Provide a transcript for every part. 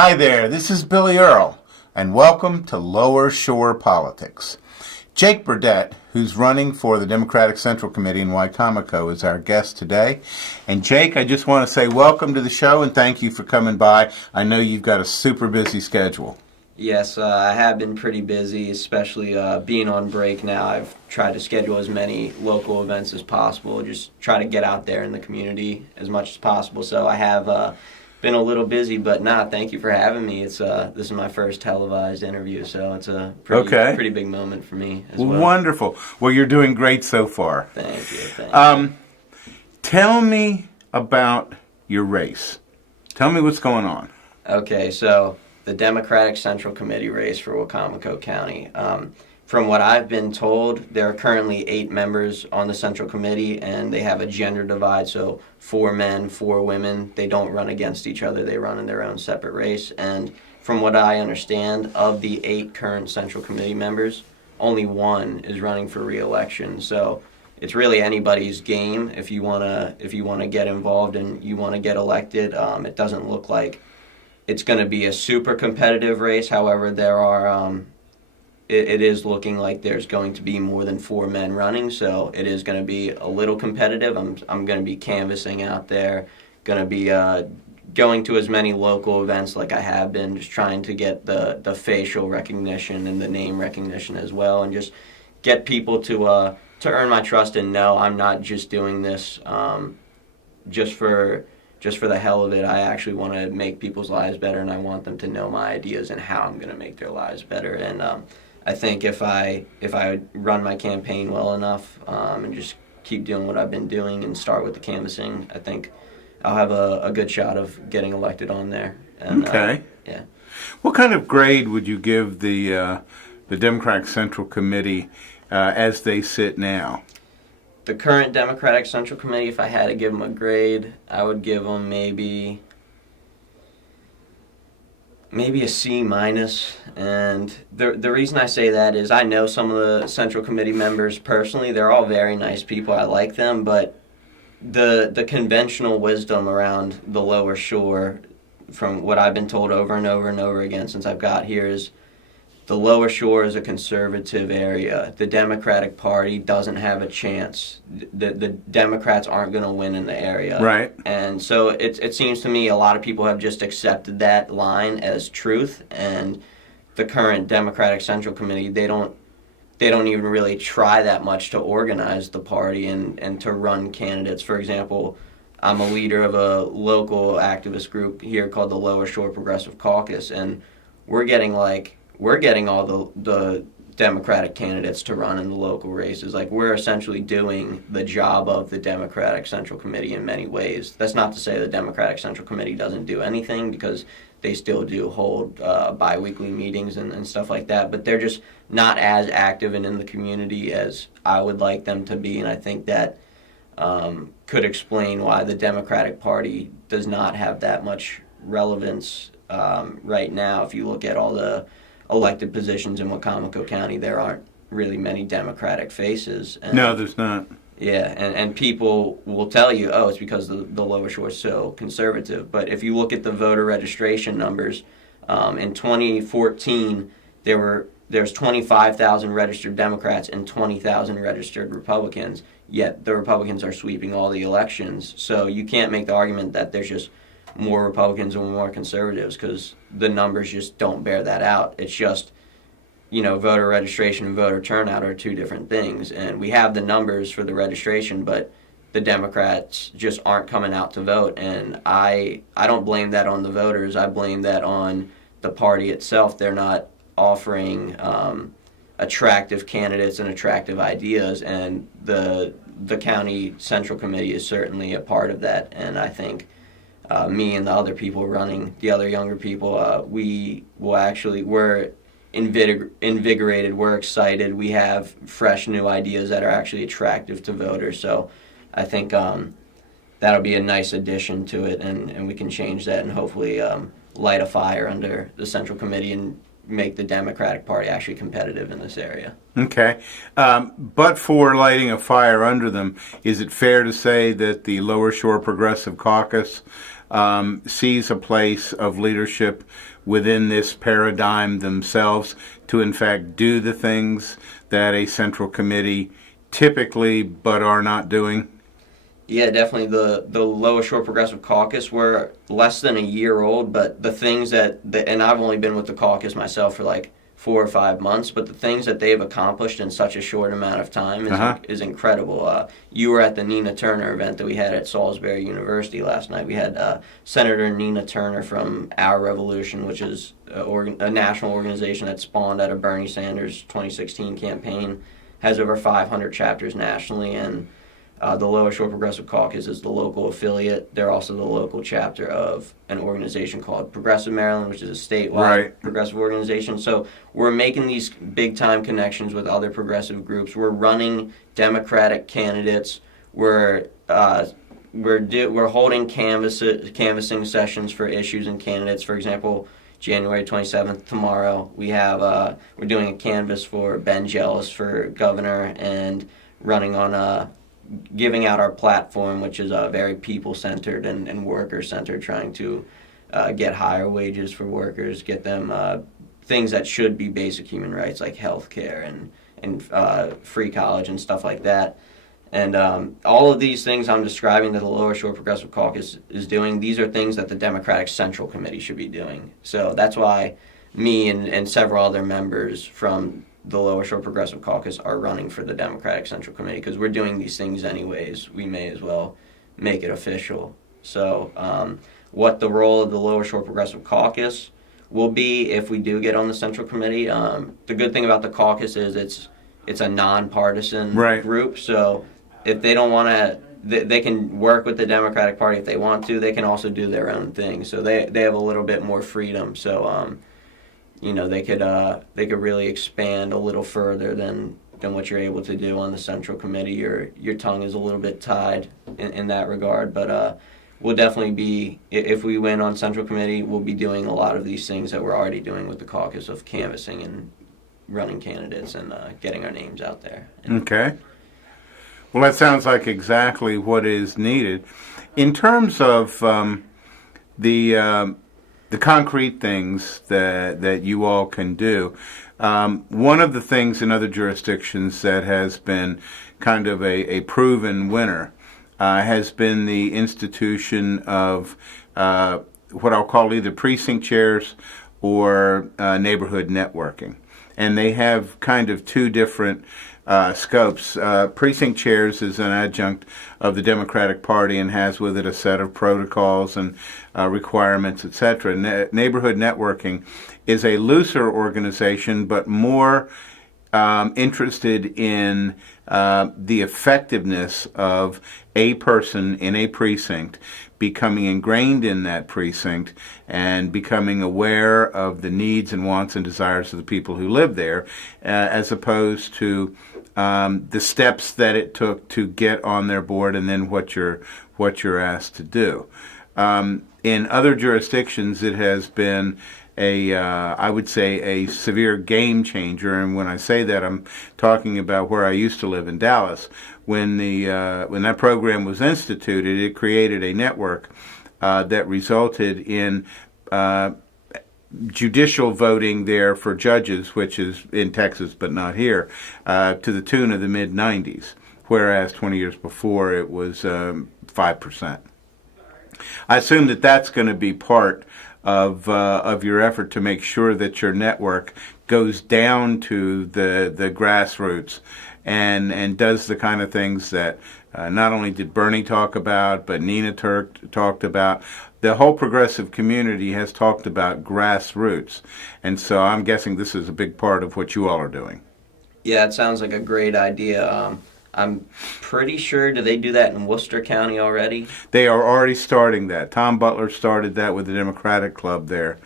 Hi there, this is Billy Earl, and welcome to Lower Shore Politics. Jake BURDETT, who's running for the Democratic Central Committee in Wicomico, is our guest today. And Jake, I just want to say welcome to the show and thank you for coming by. I know you've got a super busy schedule. Yes, I have been pretty busy, especially being on break now. I've tried to schedule as many local events as possible, just try to get out there in the community as much as possible. So I have been a little busy, but thank you for having me. It's this is my first televised interview, so it's a pretty big moment for me as well. Wonderful. Well, you're doing great so far. Thank you. Tell me about your race. Tell me what's going on. Okay, so the Democratic Central Committee race for Wicomico County. From what I've been told, there are currently 8 members on the Central Committee, and they have a gender divide, so 4 men, 4 women. They don't run against each other. They run in their own separate race. And from what I understand, of the 8 current Central Committee members, only 1 is running for re-election. So it's really anybody's game if you wanna get involved and you want to get elected. It doesn't look like it's going to be a super competitive race. However, there are it is looking like there's going to be more than 4 men running, so it is going to be a little competitive. I'm going to be canvassing out there, going to be going to as many local events like I have been, just trying to get the facial recognition and the name recognition as well, and just get people to earn my trust and know I'm not just doing this just for the hell of it. I actually want to make people's lives better, and I want them to know my ideas and how I'm going to make their lives better. And I think if I run my campaign well enough and just keep doing what I've been doing and start with the canvassing, I think I'll have a good shot of getting elected on there. And, okay. Yeah. What kind of grade would you give the Democratic Central Committee as they sit now? The current Democratic Central Committee, if I had to give them a grade, I would give them maybe a C minus. And the reason I say that is I know some of the Central Committee members personally. They're all very nice people. I like them, but the conventional wisdom around the Lower Shore, from what I've been told over and over and over again since I've got here, is the Lower Shore is a conservative area. The Democratic Party doesn't have a chance. The Democrats aren't going to win in the area. Right. And so it seems to me a lot of people have just accepted that line as truth. And the current Democratic Central Committee, they don't even really try that much to organize the party and to run candidates. For example, I'm a leader of a local activist group here called the Lower Shore Progressive Caucus, and we're getting all the Democratic candidates to run in the local races. Like, we're essentially doing the job of the Democratic Central Committee in many ways. That's not to say the Democratic Central Committee doesn't do anything, because they still do hold bi-weekly meetings and stuff like that, but they're just not as active and in the community as I would like them to be, and I think that could explain why the Democratic Party does not have that much relevance right now. If you look at all the elected positions in Wicomico County, there aren't really many Democratic faces. And, no, there's not. Yeah, and people will tell you, oh, it's because the Lower Shore is so conservative. But if you look at the voter registration numbers, in 2014, there's 25,000 registered Democrats and 20,000 registered Republicans, yet the Republicans are sweeping all the elections. So you can't make the argument that there's just more Republicans and more conservatives, because the numbers just don't bear that out. It's just, voter registration and voter turnout are 2 different things. And we have the numbers for the registration, but the Democrats just aren't coming out to vote. And I don't blame that on the voters. I blame that on the party itself. They're not offering attractive candidates and attractive ideas. And the County Central Committee is certainly a part of that. And I think me and the other people running, the other younger people, we're invigorated, we're excited, we have fresh new ideas that are actually attractive to voters. So I think that'll be a nice addition to it, and we can change that and hopefully light a fire under the Central Committee and make the Democratic Party actually competitive in this area. Okay. But for lighting a fire under them, is it fair to say that the Lower Shore Progressive Caucus sees a place of leadership within this paradigm themselves to, in fact, do the things that a central committee typically but are not doing? Yeah, definitely. The Lower Shore Progressive Caucus, we're less than a year old, but the things and I've only been with the caucus myself for like 4 or 5 months, but the things that they've accomplished in such a short amount of time is incredible. You were at the Nina Turner event that we had at Salisbury University last night. We had Senator Nina Turner from Our Revolution, which is a national organization that spawned out of Bernie Sanders' 2016 campaign, has over 500 chapters nationally, and the Lower Shore Progressive Caucus is the local affiliate. They're also the local chapter of an organization called Progressive Maryland, which is a statewide progressive organization. So we're making these big-time connections with other progressive groups. We're running Democratic candidates. We're holding canvassing sessions for issues and candidates. For example, January 27th, tomorrow, we're doing a canvass for Ben Jealous for governor and running on giving out our platform, which is very people-centered and worker-centered, trying to get higher wages for workers, get them things that should be basic human rights like health care and free college and stuff like that. And all of these things I'm describing that the Lower Shore Progressive Caucus is doing, these are things that the Democratic Central Committee should be doing. So that's why me and several other members from the Lower Shore Progressive Caucus are running for the Democratic Central Committee, because we're doing these things anyways. We may as well make it official. So what the role of the Lower Shore Progressive Caucus will be if we do get on the Central Committee, the good thing about the caucus is it's a nonpartisan group. So if they don't want to, they can work with the Democratic Party if they want to. They can also do their own thing. So they have a little bit more freedom. So they could really expand a little further than what you're able to do on the Central Committee. Your tongue is a little bit tied in that regard, but we'll definitely be, if we win on Central Committee, we'll be doing a lot of these things that we're already doing with the caucus of canvassing and running candidates and getting our names out there. Okay. Well, that sounds like exactly what is needed. In terms of the concrete things that you all can do, one of the things in other jurisdictions that has been kind of a proven winner has been the institution of what I'll call either precinct chairs or neighborhood networking. And they have kind of two different scopes. Precinct chairs is an adjunct of the Democratic Party and has with it a set of protocols and requirements, etc. Neighborhood networking is a looser organization, but more interested in the effectiveness of a person in a precinct becoming ingrained in that precinct and becoming aware of the needs and wants and desires of the people who live there, as opposed to the steps that it took to get on their board and then what you're asked to do. In other jurisdictions, it has been I would say a severe game changer, and when I say that, I'm talking about where I used to live in Dallas. When that program was instituted, it created a network that resulted in judicial voting there for judges, which is in Texas but not here, to the tune of the mid-90s, whereas 20 years before it was 5%. I assume that that's going to be part of your effort to make sure that your network goes down to the grassroots and does the kind of things that not only did Bernie talk about, but Nina talked about. The whole progressive community has talked about grassroots, and so I'm guessing this is a big part of what you all are doing. Yeah, it sounds like a great idea. I'm pretty sure, do they do that in Worcester County already? They are already starting that. Tom Butler started that with the Democratic Club there.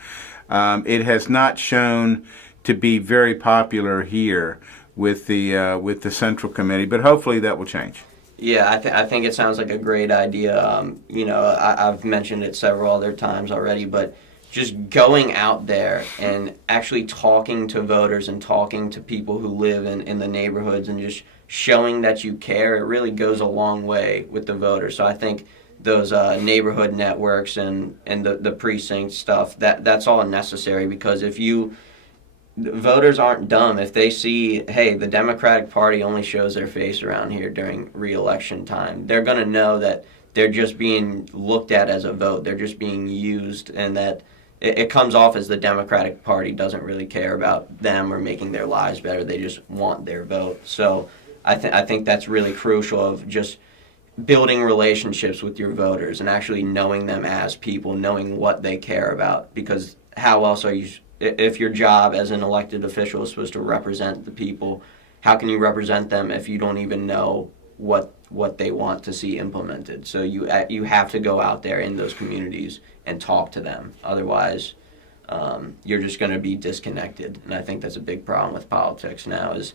It has not shown to be very popular here with the Central Committee, but hopefully that will change. Yeah, I think it sounds like a great idea. I've mentioned it several other times already, but just going out there and actually talking to voters and talking to people who live in the neighborhoods and just showing that you care, it really goes a long way with the voters. So I think those neighborhood networks and the precinct stuff. That's all necessary, because if voters aren't dumb. If they see, hey, the Democratic Party only shows their face around here during re-election time, they're going to know that they're just being looked at as a vote. They're just being used, and that it comes off as the Democratic Party doesn't really care about them or making their lives better. They just want their vote. So I think that's really crucial, of just building relationships with your voters and actually knowing them as people, knowing what they care about. Because how else are you, if your job as an elected official is supposed to represent the people, how can you represent them if you don't even know what they want to see implemented? So you have to go out there in those communities and talk to them. Otherwise, you're just going to be disconnected. And I think that's a big problem with politics now, is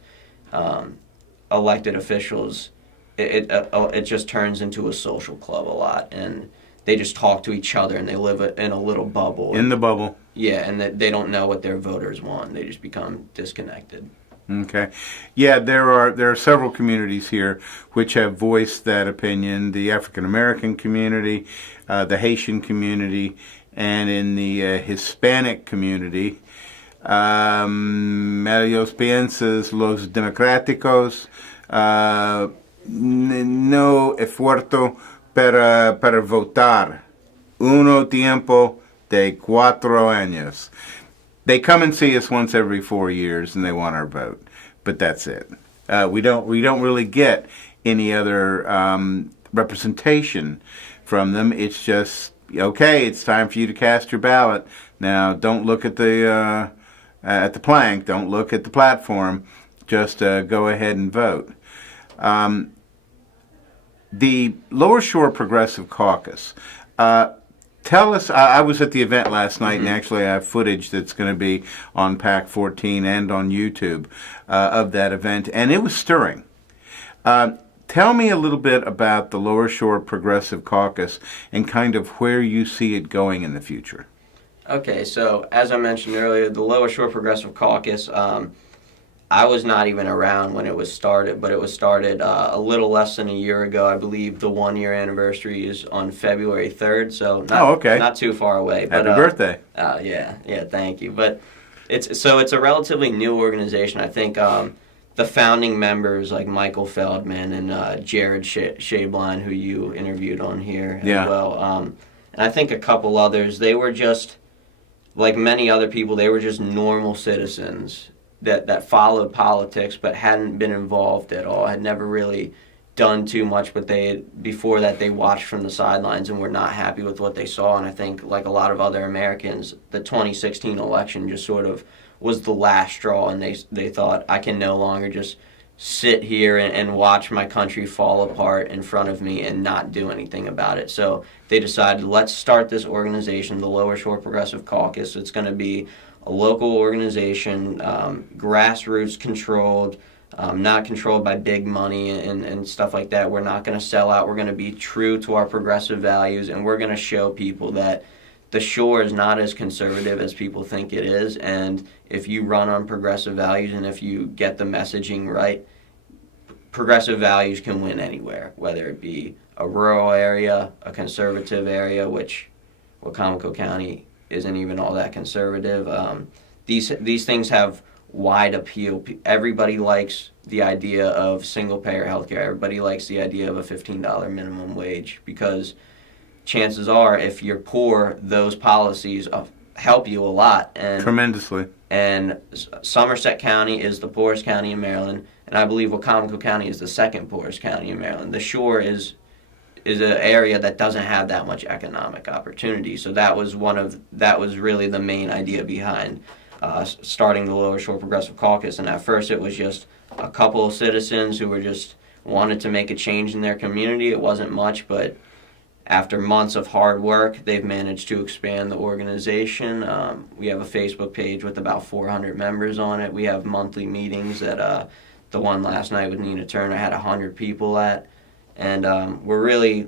elected officials, it just turns into a social club a lot, and they just talk to each other, and they live in a little bubble. In the bubble. Yeah, and they don't know what their voters want. They just become disconnected. Okay. Yeah, there are several communities here which have voiced that opinion. The African American community, the Haitian community, and in the Hispanic community. Ellos piensan, los democráticos no esfuerzo para votar. Uno tiempo de 4 años. They come and see us once every 4 years, and they want our vote, but that's it. We don't really get any other representation from them. It's just, okay, it's time for you to cast your ballot. Now, don't look at the plank. Don't look at the platform. Just go ahead and vote. The Lower Shore Progressive Caucus. Tell us, I was at the event last night, and actually I have footage that's going to be on PAC 14 and on YouTube of that event, and it was stirring. Tell me a little bit about the Lower Shore Progressive Caucus and kind of where you see it going in the future. Okay, so as I mentioned earlier, the Lower Shore Progressive Caucus, I was not even around when it was started, but it was started a little less than a year ago. I believe the 1-year anniversary is on February 3rd, so not too far away. Happy birthday. Yeah, thank you. But it's a relatively new organization. I think the founding members, like Michael Feldman and Jared Shabline, who you interviewed on here as well, and I think a couple others, they were just, like many other people, they were just normal citizens that followed politics but hadn't been involved at all, had never really done too much, but before that they watched from the sidelines and were not happy with what they saw. And I think, like a lot of other Americans, the 2016 election just sort of was the last straw, and they thought, I can no longer just sit here and watch my country fall apart in front of me and not do anything about it. So they decided, let's start this organization, the Lower Shore Progressive Caucus. It's going to be a local organization, grassroots controlled, not controlled by big money and stuff like that. We're not going to sell out. We're going to be true to our progressive values, and we're going to show people that the shore is not as conservative as people think it is. And if you run on progressive values and if you get the messaging right, progressive values can win anywhere, whether it be a rural area, a conservative area, which Wacomico County isn't even all that conservative. These things have wide appeal. Everybody likes the idea of single-payer healthcare. Everybody likes the idea of a $15 minimum wage, because chances are, if you're poor, those policies help you a lot. And tremendously. And Somerset County is the poorest county in Maryland, and I believe Wacomico County is the second poorest county in Maryland. The shore is an area that doesn't have that much economic opportunity. So that was really the main idea behind starting the Lower Shore Progressive Caucus. And at first it was just a couple of citizens who were just wanted to make a change in their community. It wasn't much, but after months of hard work, they've managed to expand the organization. We have a Facebook page with about 400 members on it. We have monthly meetings that the one last night with Nina Turner had 100 people at. And we're really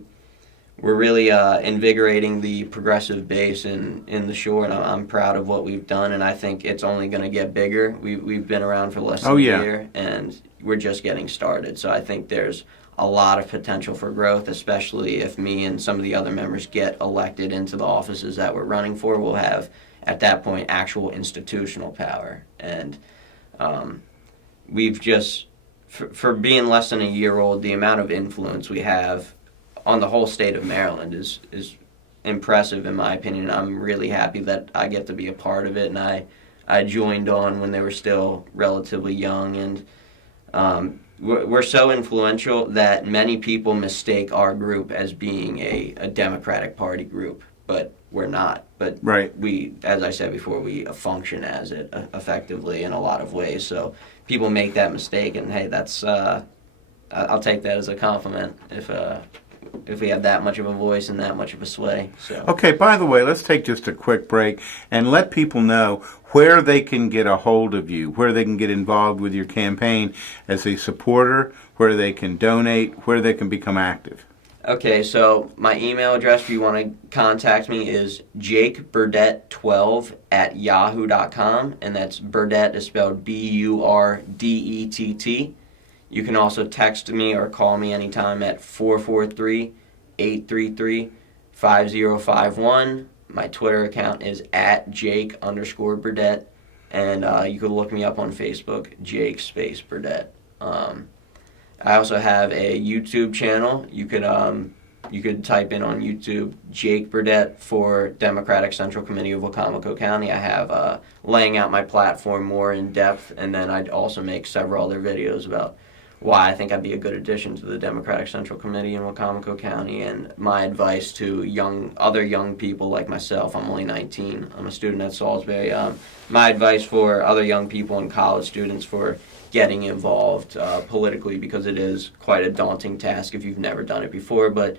invigorating the progressive base in the shore, and I'm proud of what we've done, and I think it's only going to get bigger. We've been around for less than a year, and we're just getting started. So I think there's a lot of potential for growth, especially if me and some of the other members get elected into the offices that we're running for. We'll have, at that point, actual institutional power. And we've just, for being less than a year old, the amount of influence we have on the whole state of Maryland is impressive, in my opinion. I'm really happy that I get to be a part of it, and I joined on when they were still relatively young, and we're so influential that many people mistake our group as being a Democratic Party group, but we're not. But Right. we, as I said before, we function as it effectively in a lot of ways. So people make that mistake, and hey, that's I'll take that as a compliment if we have that much of a voice and that much of a sway. So. Okay, by the way, let's take just a quick break and let people know where they can get a hold of you, where they can get involved with your campaign as a supporter, where they can donate, where they can become active. Okay, so my email address if you want to contact me is jakeburdett12@yahoo.com, and that's Burdett is spelled Burdett. You can also text me or call me anytime at 443-833-5051. My Twitter account is @Jake_Burdett, and you can look me up on Facebook, Jake_Burdett. I also have a YouTube channel. You could type in on YouTube Jake Burdett for Democratic Central Committee of Wacomico County. I have laying out my platform more in depth, and then I'd also make several other videos about why I think I'd be a good addition to the Democratic Central Committee in Wacomico County, and my advice to other young people like myself. I'm only 19. I'm a student at Salisbury. My advice for other young people and college students for getting involved politically, because it is quite a daunting task if you've never done it before. But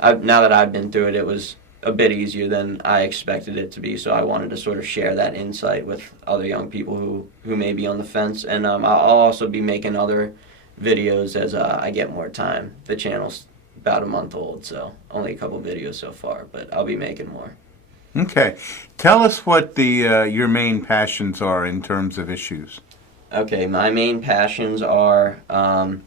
now that I've been through it, it was a bit easier than I expected it to be. So I wanted to sort of share that insight with other young people who may be on the fence. And I'll also be making other videos as I get more time. The channel's about a month old, so only a couple videos so far, but I'll be making more. Okay. Tell us what your main passions are in terms of issues. Okay, my main passions are, I'll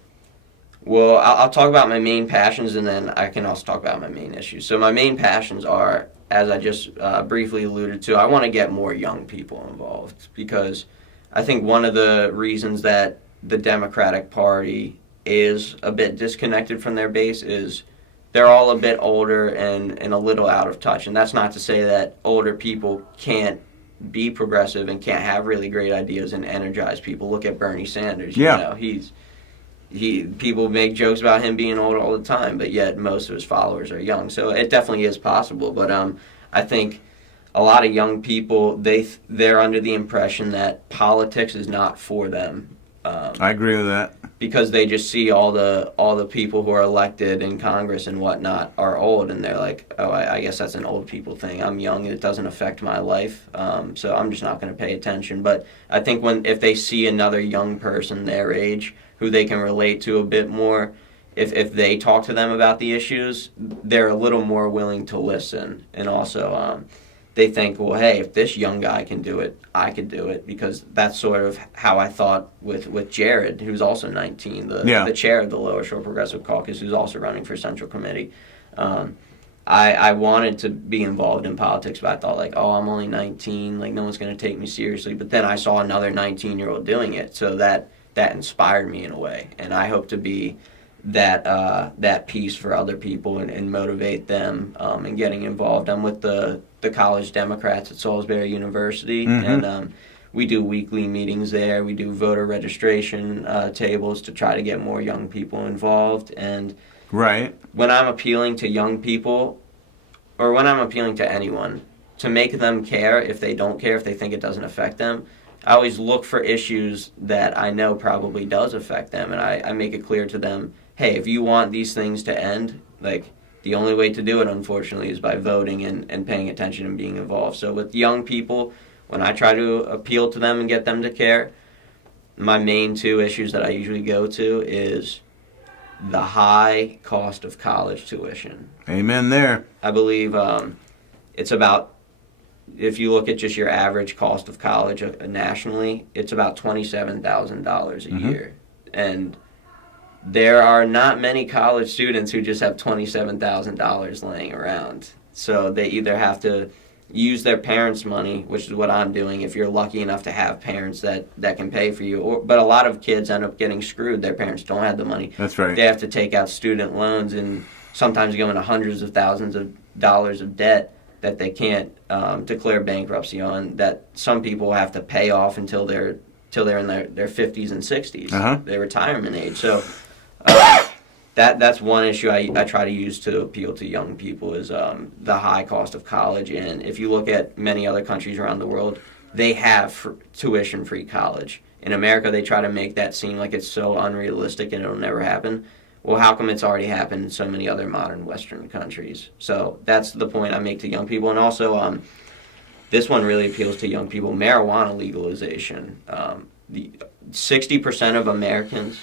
talk about my main passions, and then I can also talk about my main issues. So my main passions are, as I just briefly alluded to, I want to get more young people involved, because I think one of the reasons that the Democratic Party is a bit disconnected from their base is they're all a bit older and a little out of touch. And that's not to say that older people can't be progressive and can't have really great ideas and energize people. Look at Bernie Sanders. Yeah. You know, people make jokes about him being old all the time, but yet most of his followers are young. So it definitely is possible. But I think a lot of young people, they're under the impression that politics is not for them. I agree with that. Because they just see all the people who are elected in Congress and whatnot are old, and they're like, oh, I guess that's an old people thing. I'm young, it doesn't affect my life, so I'm just not going to pay attention. But I think if they see another young person their age who they can relate to a bit more, if they talk to them about the issues, they're a little more willing to listen. And also, they think, well, hey, if this young guy can do it, I could do it, because that's sort of how I thought with Jared, who's also 19, the chair of the Lower Shore Progressive Caucus, who's also running for Central Committee. I wanted to be involved in politics, but I thought, like, oh, I'm only 19, like, no one's going to take me seriously. But then I saw another 19-year-old doing it, so that inspired me in a way. And I hope to be that piece for other people and motivate them in getting involved. I'm with the College Democrats at Salisbury University, and we do weekly meetings there. We do voter registration tables to try to get more young people involved. And right, when I'm appealing to young people, or when I'm appealing to anyone, to make them care if they don't care, if they think it doesn't affect them, I always look for issues that I know probably does affect them, and I make it clear to them, hey, if you want these things to end, like, the only way to do it, unfortunately, is by voting and paying attention and being involved. So with young people, when I try to appeal to them and get them to care, my main two issues that I usually go to is the high cost of college tuition. Amen there. I believe it's about, if you look at just your average cost of college nationally, it's about $27,000 a year. And there are not many college students who just have $27,000 laying around. So they either have to use their parents' money, which is what I'm doing if you're lucky enough to have parents that can pay for you. But a lot of kids end up getting screwed. Their parents don't have the money. That's right. They have to take out student loans and sometimes go into hundreds of thousands of dollars of debt that they can't declare bankruptcy on, that some people have to pay off until they're in their 50s and 60s, their retirement age. So that's one issue I try to use to appeal to young people is the high cost of college. And if you look at many other countries around the world, they have tuition-free college. In America, they try to make that seem like it's so unrealistic and it'll never happen. Well, how come it's already happened in so many other modern Western countries? So that's the point I make to young people. And also, this one really appeals to young people, marijuana legalization. The 60% of Americans...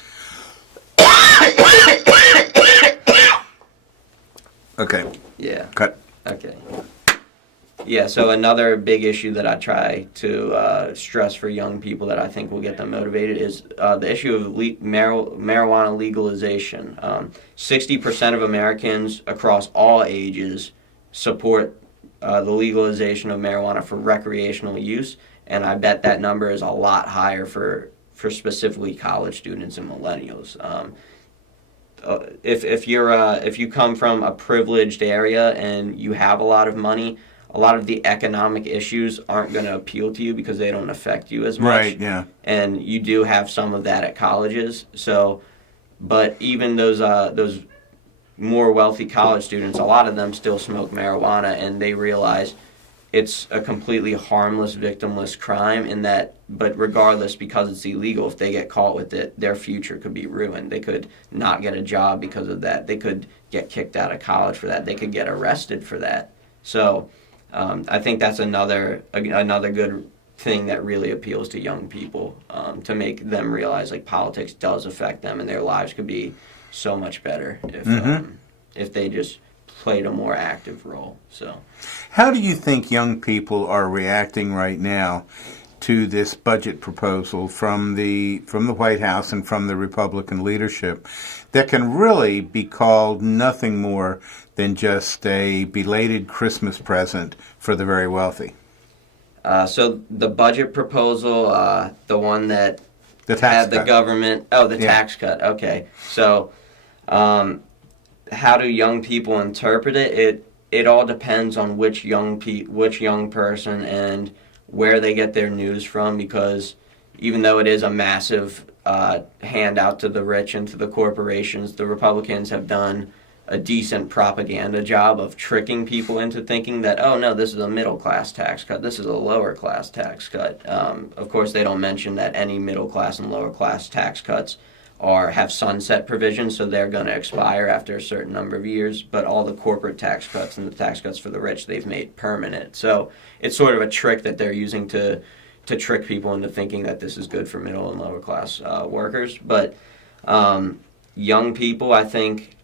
Okay. Yeah. Cut. Okay. Yeah, so another big issue that I try to stress for young people that I think will get them motivated is the issue of marijuana legalization. 60% of Americans across all ages support the legalization of marijuana for recreational use, and I bet that number is a lot higher for specifically college students and millennials. If you come from a privileged area and you have a lot of money, a lot of the economic issues aren't going to appeal to you because they don't affect you as much. Right, yeah. And you do have some of that at colleges. So, but even those more wealthy college students, a lot of them still smoke marijuana, and they realize it's a completely harmless, victimless crime in that, but regardless, because it's illegal, if they get caught with it, their future could be ruined. They could not get a job because of that. They could get kicked out of college for that. They could get arrested for that. So I think that's another good thing that really appeals to young people, to make them realize like politics does affect them and their lives could be so much better if they just played a more active role. So, how do you think young people are reacting right now to this budget proposal from the White House and from the Republican leadership that can really be called nothing more than just a belated Christmas present for the very wealthy? So the budget proposal, the one that the tax had the cut. government, tax cut. Okay, so how do young people interpret it? It all depends on which young person and where they get their news from, because even though it is a massive handout to the rich and to the corporations, the Republicans have done a decent propaganda job of tricking people into thinking that, oh no, this is a middle-class tax cut, this is a lower-class tax cut. Of course, they don't mention that any middle-class and lower-class tax cuts have sunset provisions, so they're going to expire after a certain number of years, but all the corporate tax cuts and the tax cuts for the rich, they've made permanent. So it's sort of a trick that they're using to trick people into thinking that this is good for middle and lower class workers. But young people, I think,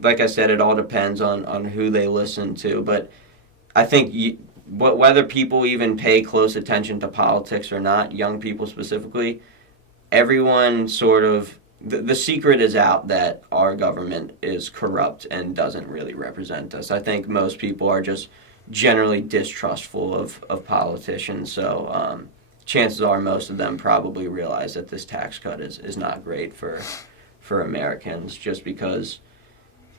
like I said, it all depends on who they listen to. But I think whether people even pay close attention to politics or not, young people specifically, everyone sort of, the secret is out that our government is corrupt and doesn't really represent us. I think most people are just generally distrustful of politicians, so chances are most of them probably realize that this tax cut is not great for Americans, just because,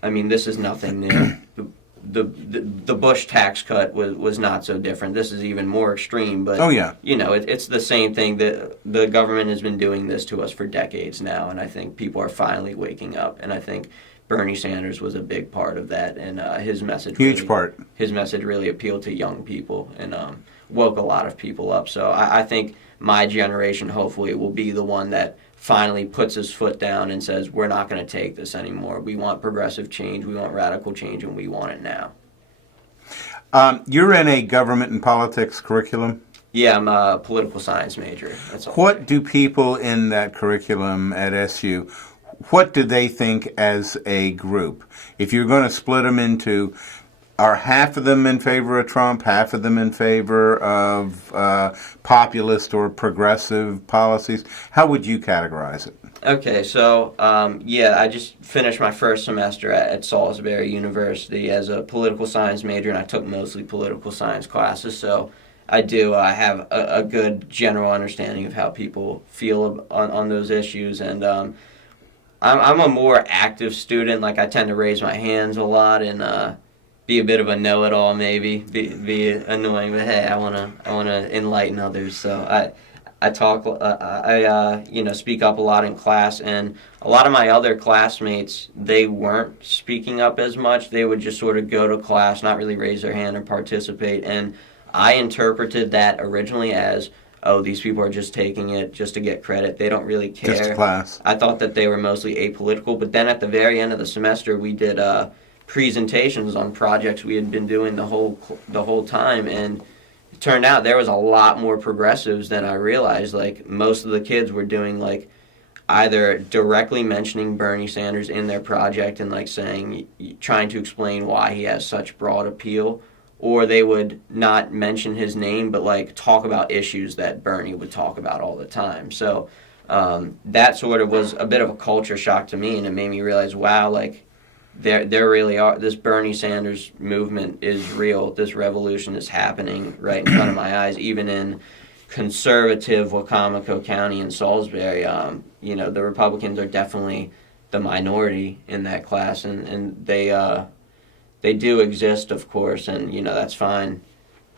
I mean, this is nothing new. The Bush tax cut was not so different. This is even more extreme, but it's the same thing. That the government has been doing this to us for decades now, and I think people are finally waking up. And I think Bernie Sanders was a big part of that, and his message His message really appealed to young people and woke a lot of people up. So I think my generation hopefully will be the one that finally puts his foot down and says, we're not going to take this anymore. We want progressive change, we want radical change, and we want it now. You're in a government and politics curriculum? Yeah, I'm a political science major. That's all. What do people in that curriculum at SU, what do they think as a group? If you're going to split them into are half of them in favor of Trump, half of them in favor of populist or progressive policies? How would you categorize it? Okay, so I just finished my first semester at Salisbury University as a political science major, and I took mostly political science classes. So I have a good general understanding of how people feel on those issues, and I'm a more active student. Like, I tend to raise my hands a lot and be a bit of a know-it-all, maybe be annoying, but hey, I wanna enlighten others. So I talk, speak up a lot in class, and a lot of my other classmates, they weren't speaking up as much. They would just sort of go to class, not really raise their hand or participate, and I interpreted that originally as, oh, these people are just taking it just to get credit. They don't really care. Just class. I thought that they were mostly apolitical, but then at the very end of the semester, we did presentations on projects we had been doing the whole time, and it turned out there was a lot more progressives than I realized. Like, most of the kids were doing, like, either directly mentioning Bernie Sanders in their project and, like, trying to explain why he has such broad appeal, or they would not mention his name but, like, talk about issues that Bernie would talk about all the time. So that sort of was a bit of a culture shock to me, and it made me realize, wow, like, there really are, this Bernie Sanders movement is real. This revolution is happening right in front of my eyes, even in conservative Wacomico County and Salisbury. The Republicans are definitely the minority in that class, and they do exist, of course, and that's fine.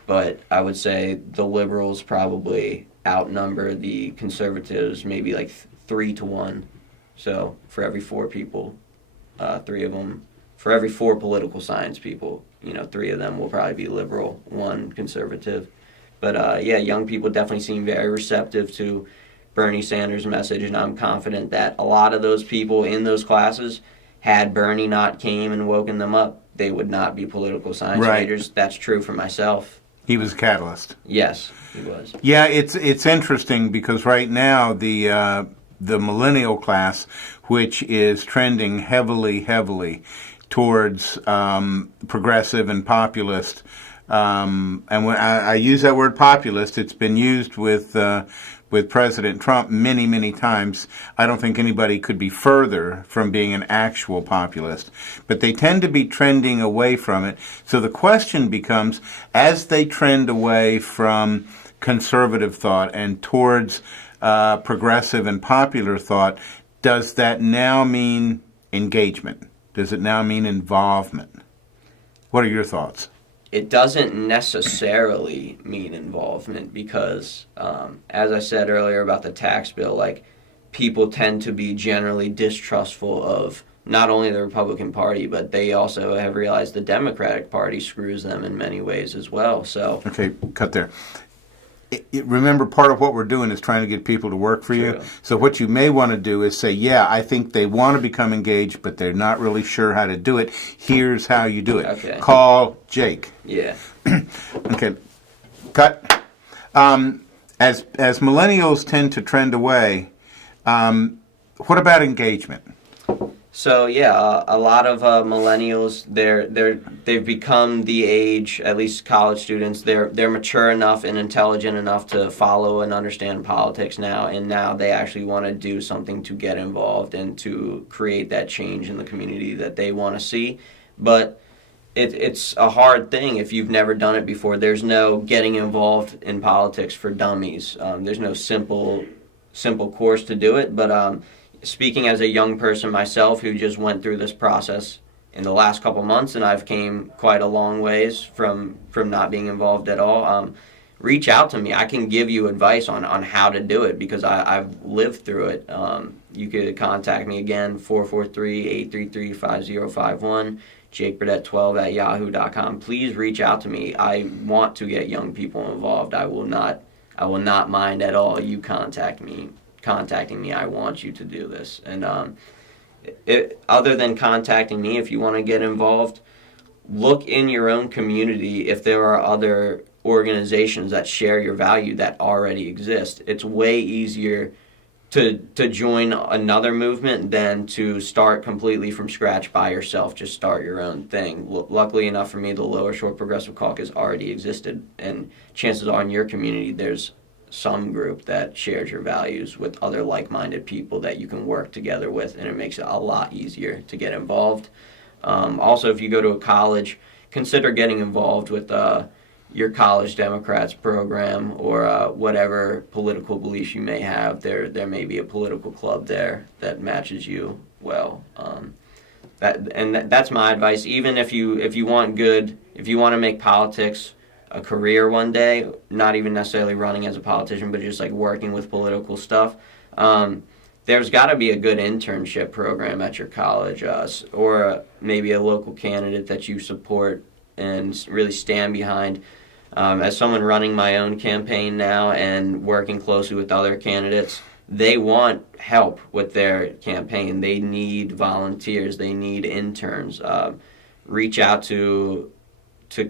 But I would say the liberals probably outnumber the conservatives maybe like 3-1. So for every 4 people, 3 of them, for every 4 political science people, 3 of them will probably be liberal, 1 conservative. But young people definitely seem very receptive to Bernie Sanders' message, and I'm confident that a lot of those people in those classes, had Bernie not came and woken them up, they would not be political science majors. That's true for myself. He was a catalyst. Yes, he was. Yeah, it's interesting because right now the millennial class, which is trending heavily towards progressive and populist, and when I use that word populist, it's been used with President Trump many times. I don't think anybody could be further from being an actual populist, but they tend to be trending away from it. So the question becomes, as they trend away from conservative thought and towards progressive and popular thought, does that now mean engagement? Does it now mean involvement? What are your thoughts? It doesn't necessarily mean involvement because, as I said earlier about the tax bill, like, people tend to be generally distrustful of not only the Republican Party, but they also have realized the Democratic Party screws them in many ways as well. So okay, cut there. Remember, part of what we're doing is trying to get people to work for you. So what you may want to do is say, yeah, I think they want to become engaged, but they're not really sure how to do it. Here's how you do it. Okay. Call Jake. Yeah. Okay. Cut. As millennials tend to trend away, what about engagement? So a lot of millennials, they've become the age, at least college students, they're mature enough and intelligent enough to follow and understand politics now, and now they actually want to do something to get involved and to create that change in the community that they want to see. But it's a hard thing if you've never done it before. There's no getting involved in politics for dummies. There's no simple course to do it, but speaking as a young person myself who just went through this process in the last couple months, and I've came quite a long ways from not being involved at all, reach out to me. I can give you advice on how to do it because I've lived through it. You could contact me again, 443-833-5051, jakeburdett12@yahoo.com. Please reach out to me. I want to get young people involved. I will not mind at all you contacting me. I want you to do this. And other than contacting me, if you want to get involved, look in your own community if there are other organizations that share your value that already exist. It's way easier to join another movement than to start completely from scratch by yourself. Just start your own thing. Luckily enough for me, the Lower Shore Progressive Caucus already existed, and chances are in your community there's some group that shares your values with other like-minded people that you can work together with, and it makes it a lot easier to get involved. Also, if you go to a college, consider getting involved with your college Democrats program, or whatever political beliefs you may have. There may be a political club there that matches you well. That's my advice. Even if you want to make politics a career one day, not even necessarily running as a politician, but just like working with political stuff. There's got to be a good internship program at your college, or maybe a local candidate that you support and really stand behind. As someone running my own campaign now and working closely with other candidates, they want help with their campaign. They need volunteers. They need interns. Reach out to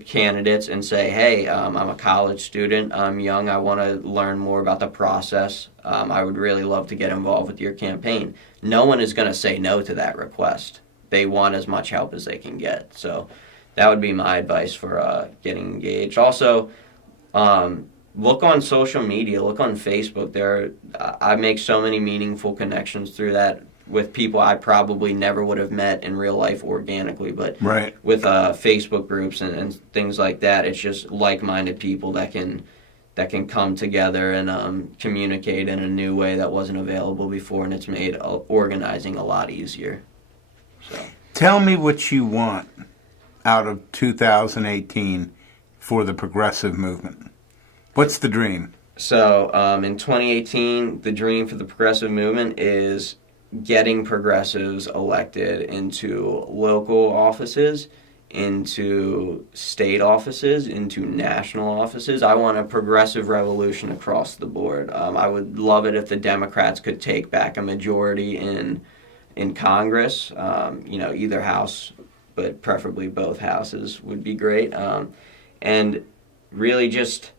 candidates and say, hey, I'm a college student. I'm young. I want to learn more about the process. I would really love to get involved with your campaign. No one is going to say no to that request. They want as much help as they can get. So that would be my advice for getting engaged. Also, look on social media. Look on Facebook. I make so many meaningful connections through that with people I probably never would have met in real life organically. But Right. with Facebook groups and things like that, it's just like-minded people that can come together and communicate in a new way that wasn't available before, and it's made organizing a lot easier. So, Tell me what you want out of 2018 for the progressive movement. What's the dream? So in 2018, the dream for the progressive movement is getting progressives elected into local offices, into state offices, into national offices. I want a progressive revolution across the board. I would love it if the Democrats could take back a majority in Congress, either house, but preferably both houses would be great. And really just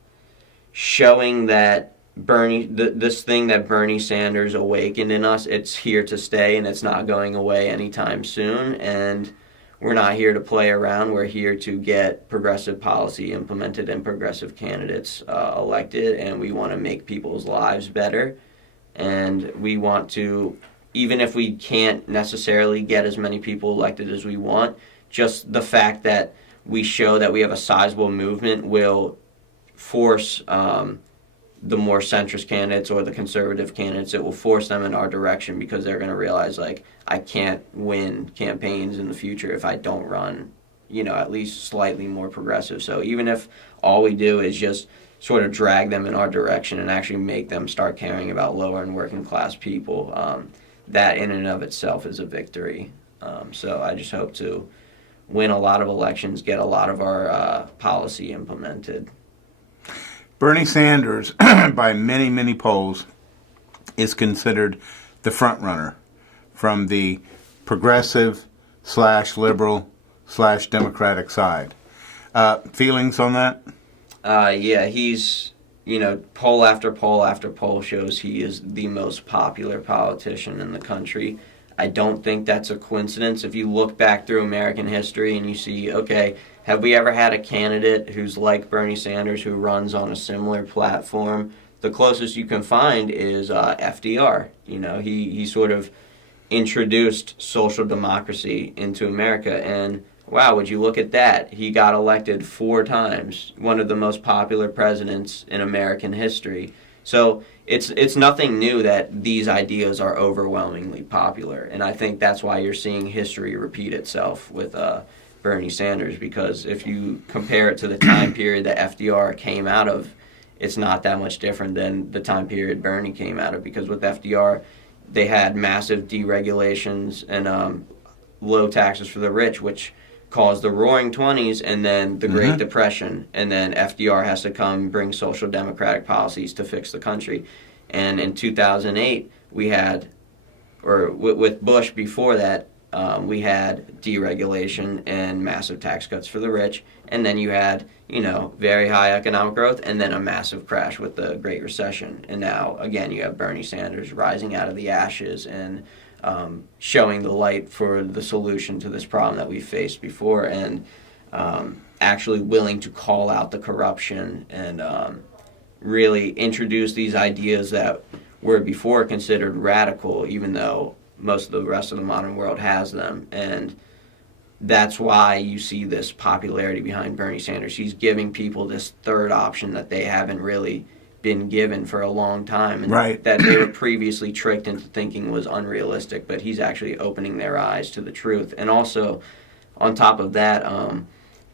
showing that this thing that Bernie Sanders awakened in us, it's here to stay and it's not going away anytime soon. And we're not here to play around. We're here to get progressive policy implemented and progressive candidates elected, and we want to make people's lives better. And we want to, even if we can't necessarily get as many people elected as we want, just the fact that we show that we have a sizable movement will force the more centrist candidates or the conservative candidates, it will force them in our direction, because they're going to realize, like, I can't win campaigns in the future if I don't run, at least slightly more progressive. So even if all we do is just sort of drag them in our direction and actually make them start caring about lower and working class people, that in and of itself is a victory. So I just hope to win a lot of elections, get a lot of our policy implemented. Bernie Sanders, by many, many polls, is considered the front runner from the progressive/liberal/democratic side. Feelings on that? Yeah, he's, poll after poll after poll shows he is the most popular politician in the country. I don't think that's a coincidence. If you look back through American history and you see, okay, have we ever had a candidate who's like Bernie Sanders who runs on a similar platform? The closest you can find is FDR. He sort of introduced social democracy into America, and wow, would you look at that? He got elected 4 times, one of the most popular presidents in American history. So it's nothing new that these ideas are overwhelmingly popular, and I think that's why you're seeing history repeat itself with Bernie Sanders, because if you compare it to the time period that FDR came out of, it's not that much different than the time period Bernie came out of, because with FDR, they had massive deregulations and low taxes for the rich, which caused the Roaring '20s and then the Great Depression, and then FDR has to come bring social democratic policies to fix the country. And in 2008, we had, or with Bush before that, we had deregulation and massive tax cuts for the rich, and then you had, very high economic growth, and then a massive crash with the Great Recession. And now, again, you have Bernie Sanders rising out of the ashes and showing the light for the solution to this problem that we faced before, and actually willing to call out the corruption and really introduce these ideas that were before considered radical, even though most of the rest of the modern world has them. And that's why you see this popularity behind Bernie Sanders. He's giving people this third option that they haven't really been given for a long time, and right. that they were previously tricked into thinking was unrealistic, but he's actually opening their eyes to the truth. And also, on top of that,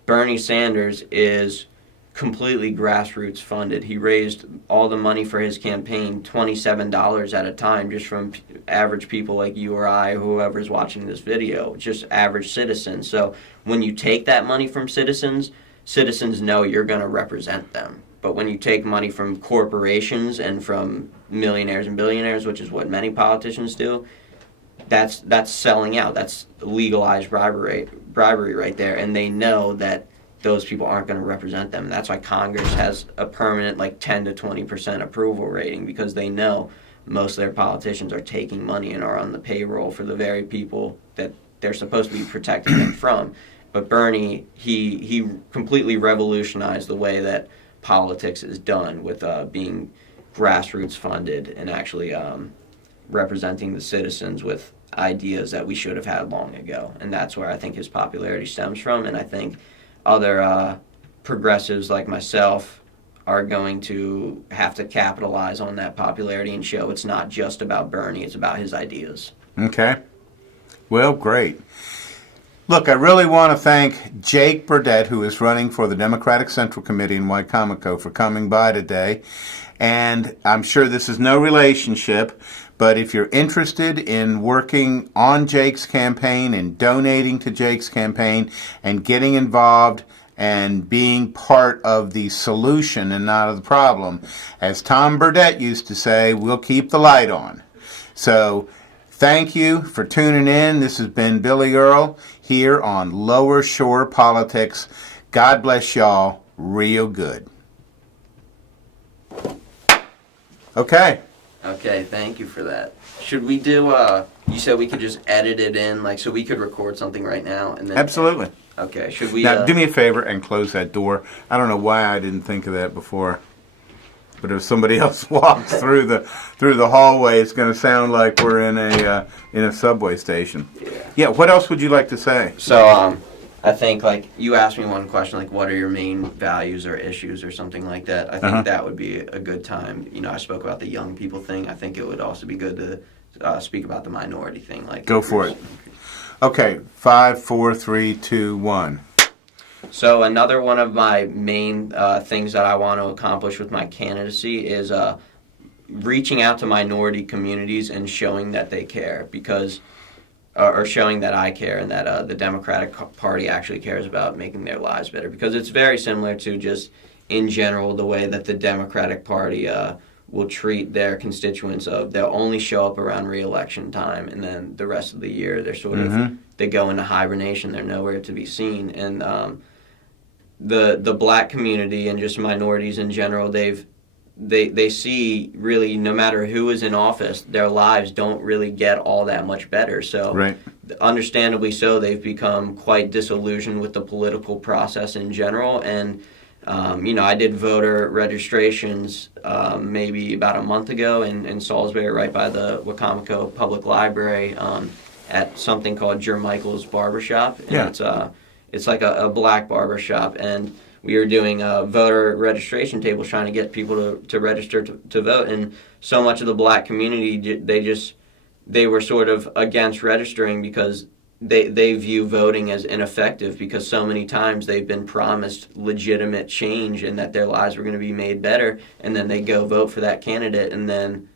Bernie Sanders is completely grassroots funded. He raised all the money for his campaign, $27 at a time, just from average people like you or I, whoever's watching this video, just average citizens. So when you take that money from citizens, citizens know you're going to represent them. But when you take money from corporations and from millionaires and billionaires, which is what many politicians do, that's selling out. That's legalized bribery right there. And they know that those people aren't going to represent them. And that's why Congress has a permanent 10 to 20% approval rating, because they know most of their politicians are taking money and are on the payroll for the very people that they're supposed to be protecting them from. But Bernie, he completely revolutionized the way that politics is done, with being grassroots funded and actually representing the citizens with ideas that we should have had long ago. And that's where I think his popularity stems from. And I think other progressives like myself are going to have to capitalize on that popularity and show it's not just about Bernie, it's about his ideas. Okay. Well, great. Look, I really want to thank Jake BURDETT, who is running for the Democratic Central Committee in Wicomico, for coming by today. And I'm sure this is no relationship, but if you're interested in working on Jake's campaign and donating to Jake's campaign and getting involved and being part of the solution and not of the problem, as Tom Burdett used to say, we'll keep the light on. So thank you for tuning in. This has been Billy Earl here on Lower Shore Politics. God bless y'all real good. Okay. Okay, thank you for that. Should we do, you said we could just edit it in, so we could record something right now and then... Absolutely. Okay, should we... Now, do me a favor and close that door. I don't know why I didn't think of that before. But if somebody else walks through the hallway, it's going to sound like we're in a subway station. Yeah, what else would you like to say? So, I think, you asked me one question, what are your main values or issues or something like that. I think that would be a good time. I spoke about the young people thing. I think it would also be good to speak about the minority thing. Go for it. Okay, 5, 4, 3, 2, 1. So another one of my main things that I want to accomplish with my candidacy is reaching out to minority communities and showing that they care, or showing that I care and that the Democratic Party actually cares about making their lives better. Because it's very similar to just, in general, the way that the Democratic Party will treat their constituents. They'll only show up around re-election time, and then the rest of the year they're sort of, they go into hibernation. They're nowhere to be seen. And the black community and just minorities in general, they see, really, no matter who is in office, their lives don't really get all that much better. So, right. Understandably so, they've become quite disillusioned with the political process in general. And, I did voter registrations maybe about a month ago in Salisbury, right by the Wicomico Public Library, at something called Jermichael's Barbershop. And it's like a black barbershop. And we were doing voter registration tables trying to get people to register to vote. And so much of the black community, they were sort of against registering because they view voting as ineffective, because so many times they've been promised legitimate change and that their lives were going to be made better, and then they go vote for that candidate and then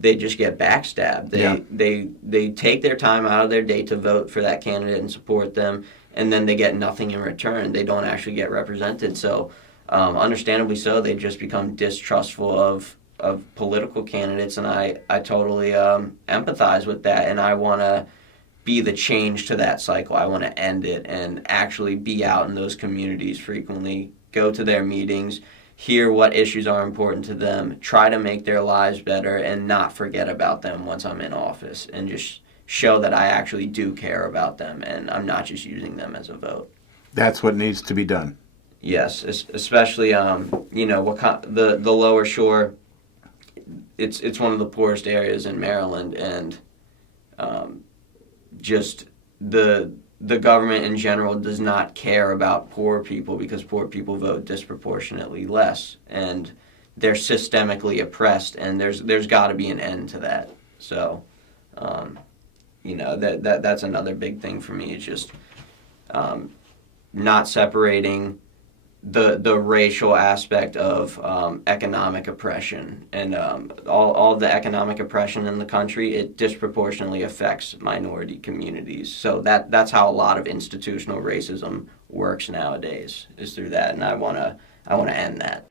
they just get backstabbed. They take their time out of their day to vote for that candidate and support them, and then they get nothing in return. They don't actually get represented. So, understandably so, they just become distrustful of political candidates, and I totally empathize with that, and I want to be the change to that cycle. I want to end it and actually be out in those communities frequently, go to their meetings, hear what issues are important to them, try to make their lives better, and not forget about them once I'm in office, and just show that I actually do care about them and I'm not just using them as a vote. That's what needs to be done. Yes, especially the lower shore. It's one of the poorest areas in Maryland, and just the government in general does not care about poor people because poor people vote disproportionately less, and they're systemically oppressed, and there's got to be an end to that. So, that's another big thing for me. Is just not separating the racial aspect of economic oppression, and all the economic oppression in the country, it disproportionately affects minority communities. So that's how a lot of institutional racism works nowadays, is through that, and I wanna end that.